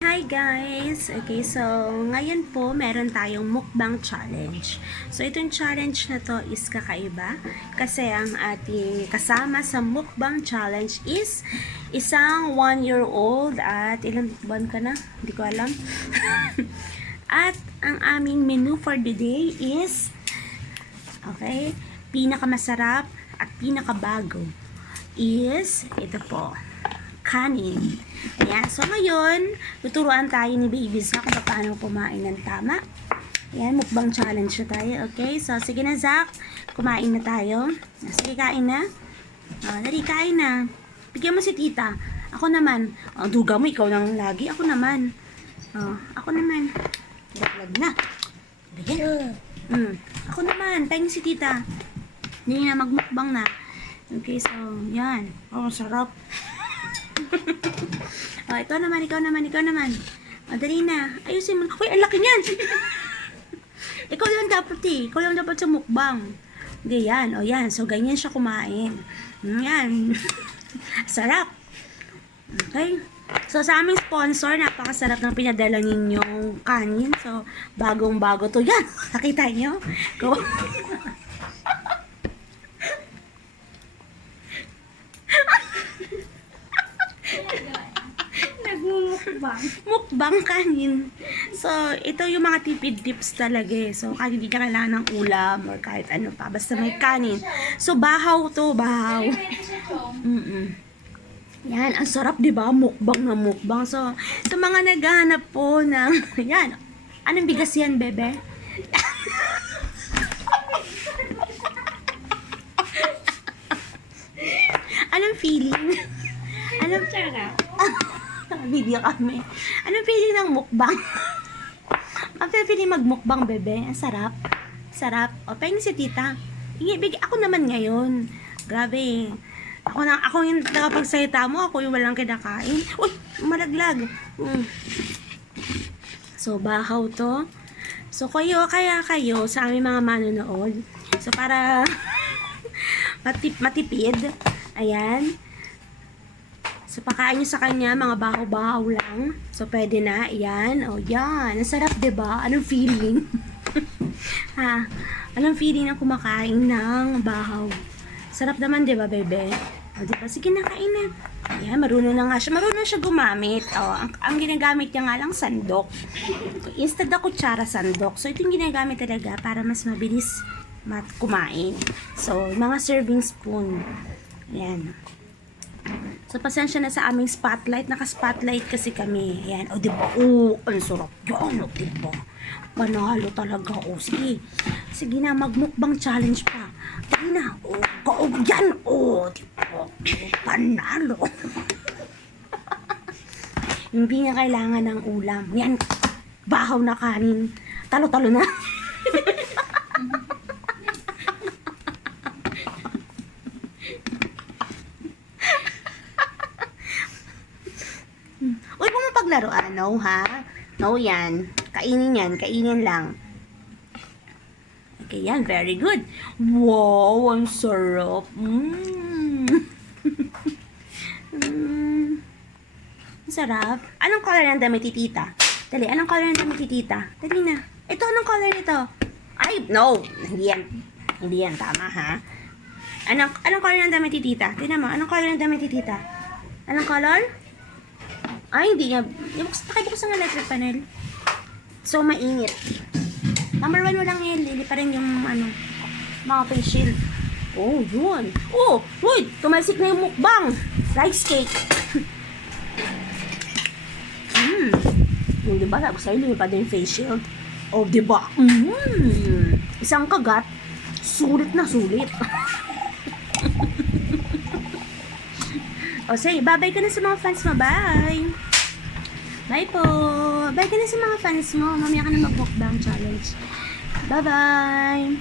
Hi guys! Okay, so ngayon po meron tayong mukbang challenge. So itong challenge na to is kakaiba kasi ang ating kasama sa mukbang challenge is isang 1-year-old at ilang buwan ka na? Hindi ko alam. At ang aming menu for the day is pinakamasarap at pinakabago is ito po, kanin. Ayan. So, ngayon, tuturuan tayo ni Baby Zach kung paano kumain ng tama. Ayan, mukbang challenge na tayo. Okay? So, sige na, Zach. Kumain na tayo. Sige, kain na. Dali, kain na. Bigyan mo si tita. Ako naman. Duga mo, ikaw nang lagi. Ako naman. Ako naman. Lag na. Bigyan. Ako naman. Pahing si tita. Hindi na, magmukbang na. Okay, so, yan. Sarap. Ikaw naman. Dali na. Ayusin mo. Uy, ang laki niyan. Ikaw lang dapat Ikaw lang dapat sa mukbang. Hindi, yan. Yan. So, ganyan siya kumain. Yan. Sarap. Okay. So, sa aming sponsor, napakasarap ng pinadala ninyong kanin. So, bagong-bago to. Yan. Nakita niyo? Go. Mukbang kanin. So, ito yung mga tipid tips talaga eh. So, kahit hindi ka kailangan ng ulam or kahit ano pa. Basta may kanin. So, bahaw to. Bahaw. Yan. Ang sarap, diba? Mukbang na mukbang. So, sa mga naghahanap po ng... Yan. Anong bigas yan, bebe? Anong feeling? Anong sarap? Video kami. Anong feeling ng mukbang? Ang feeling magmukbang, bebe? Ang sarap. Sarap. O, pahing si tita. Ako naman ngayon. Grabe. Ako yung nakapagsalita mo. Ako yung walang kinakain. Uy, malaglag. So, bahaw to. So, kaya kayo sa aming mga manonood. So, para matipid. Ayan. So, pakain nyo sa kanya, mga bahaw-bahaw lang. So, pwede na. Ayan. O, yan. Ang sarap, diba? Anong feeling? Anong feeling ng kumakain ng bahaw? Sarap naman, diba, bebe? O, diba? Sige na, kain na. Ayan, marunong na nga siya. Marunong siya gumamit. O, ang ginagamit niya nga lang, sandok. Instead na kutsara, sandok. So, ito yung ginagamit talaga para mas mabilis kumain. So, mga serving spoon. Ayan. So, pasensya na sa aming spotlight. Naka-spotlight kasi kami. Ayan. O, diba? O, ang sarap yan. O, diba? Panalo talaga. O, sige. Sige na, magmukbang challenge pa. Dali na. O, yan. O, diba? Panalo. Hindi niya kailangan ng ulam. Yan. Bahaw na kanin. Talo-talo na. Uy, kung mapaglaruan, no, ha? No, yan. Kainin lang. Okay, yan. Very good. Wow, ang sarap. Ang sarap. Anong color ng damit ni tita? Dali, anong color ng damit ni tita? Dali na. Ito, anong color nito? Ay, no. Hindi yan. Tama, ha? Anong color ng damit ni tita? Tingnan mo, anong color ng damit ni tita? Anong color? Ay, hindi nga. Pakibukas ang electric panel. So, mainit. Number 1 mo lang yan. Lili pa rin yung, mga face shield. Oh, yun. Oh, wait. Tumalsik na yung mukbang. Rice cake. Diba? Sabi ko sa'yo, lili pa din yung face shield. Oh, diba? Isang kagat. Sulit na sulit. O, sige, bye-bye ka na sa mga fans mo. Bye! Bye po! Bye ka na sa mga fans mo. Mamaya ka na mag-mukbang challenge. Bye-bye!